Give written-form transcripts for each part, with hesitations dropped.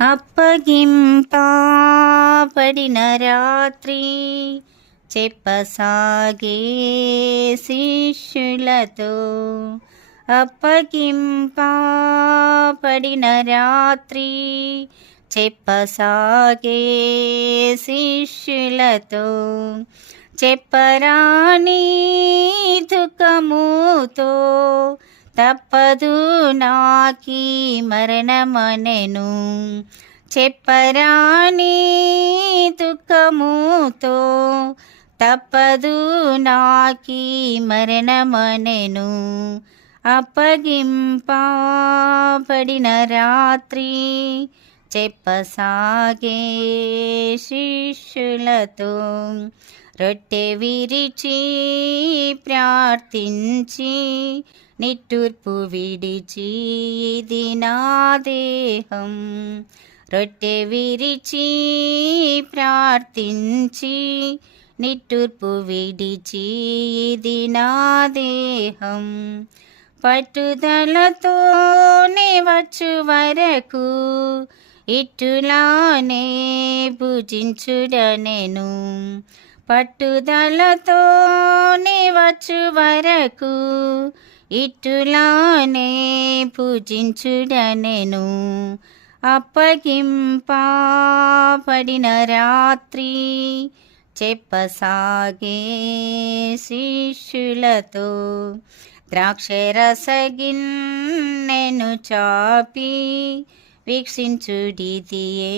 అప్పగింపబడిన రాత్రి చెప్పసాగే శిష్యులతో. అప్పగింపబడిన రాత్రి చెప్పసాగే శిష్యులతో. చెప్పరాని దుఃఖముతో తప్పదు నాకీ మరణమనెను. చెప్పరాని దుఃఖముతో తప్పదు నాకీ మరణమనెను. అప్పగింపబడిన రాత్రి చెప్పసాగే శిష్యులతో. రొట్టె విరిచి ప్రార్థించి నిట్టూర్పు విడిచి ఇది నా దేహం. రొట్టె విరిచి ప్రార్థించి నిట్టూర్పు విడిచి ఇది నా దేహం. పట్టుదలతోనే వచ్చు వరకు ఇట్టులానే భుజించుడనెను. పట్టుదలతోనే వచ్చు వరకు ఇట్టులానే పూజించుడనెను. అప్పగింపబడిన రాత్రి చెప్పసాగే శిష్యులతో. ద్రాక్షరసగిన్నెను చాపి వీక్షించుడిదియే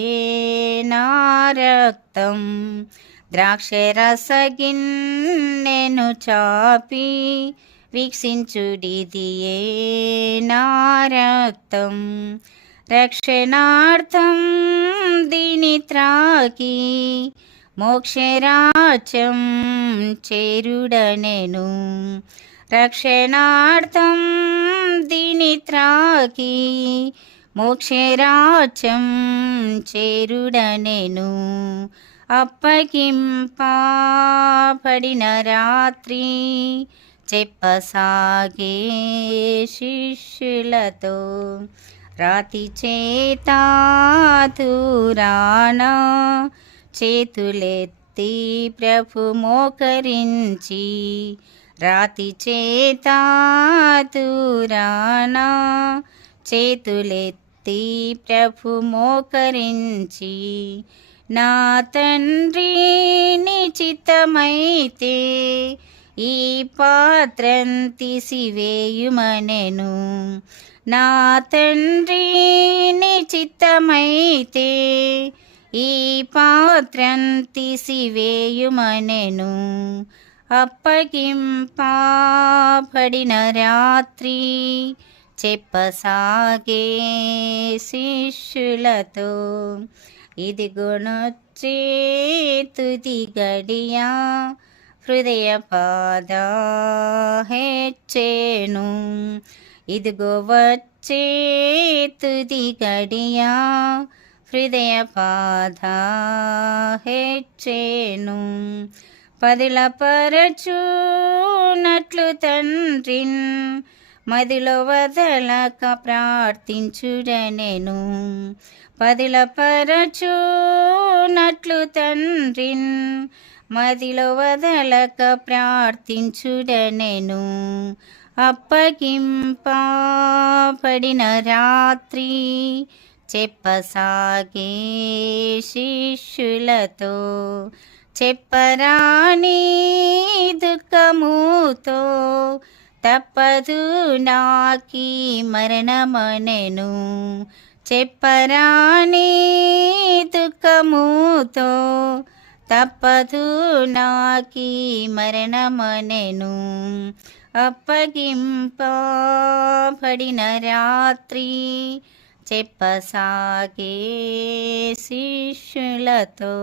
నా రక్తం. ద్రాక్షరసగిన్నెను చాపి వీక్షించుడిదియే నా రక్తం. రక్షణార్థం దీని త్రాగి మోక్షరాజ్యం చేరుడనెను. రక్షణార్థం దీని త్రాగి మోక్షరాజ్యం చేరుడనెను. అప్పగింపబడిన రాత్రి చెప్పసాగే శిష్యులతో. రాతి చేత దూరాన చేతులెత్తి ప్రభు మోకరించి. రాతి చేత దూరాన చేతులెత్తి ప్రభు మోకరించి. నా తండ్రి నీ చిత్తమైతే ఈ పాత్రం తీసివేయుమనెను. నా తండ్రి నీ చిత్తమైతే ఈ పాత్రం తీసివేయుమనెను. అప్పగింపబడిన రాత్రి చెప్పసాగే శిష్యులతో. ఇదిగొనొచ్చే తుది గడియా హృదయ బాధ హెచ్చెను. ఇదిగో వచ్చే తుది గడియా హృదయ బాధ హెచ్చెను. పదిలపరచునట్లు తండ్రిన్ మదిలో వదలక ప్రార్థించుడనెను. పదిలపరచునట్లు తండ్రిన్ మదిలో వదలక ప్రార్థించుడనెను. అప్పగింపబడిన రాత్రి చెప్పసాగే శిష్యులతో. చెప్పరాని దుఃఖముతో తప్పదు నాకీ మరణమనెను. చెప్పరాని దుఃఖముతో తప్పదు నాకీ మరణమనెను. అప్పగింపబడిన రాత్రి చెప్పసాగే శిష్యులతో.